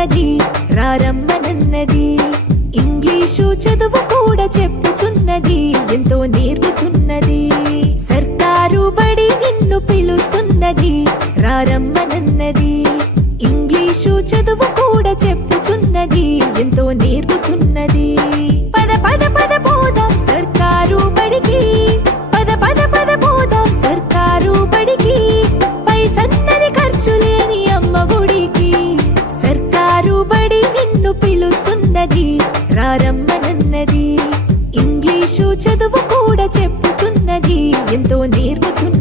పిలుస్తున్నది రారమ్మనన్నది. English చదువు కూడా చెప్పుచున్నది ఎంతో నేర్పుతున్నది. సర్కారు బడి నిన్ను పిలుస్తున్నది రారమ్మనన్నది. ఇంగ్లీషు చదువు కూడా చెప్పుచున్నది ఎంతో నేర్పుతున్నది. పద పద పద పోదాం సర్కారు బడికి, పద పద పద పోదాం సర్కారు బడికి. పైసన్నది ఖర్చు లేని అమ్మ ఒడికి. సర్కారు బడి నిన్ను పిలుస్తున్నది రారమ్మనన్నది. ఇంగ్లీషు చదువు కూడా చెప్పుచున్నది ఎంతో నేర్పుతున్నది.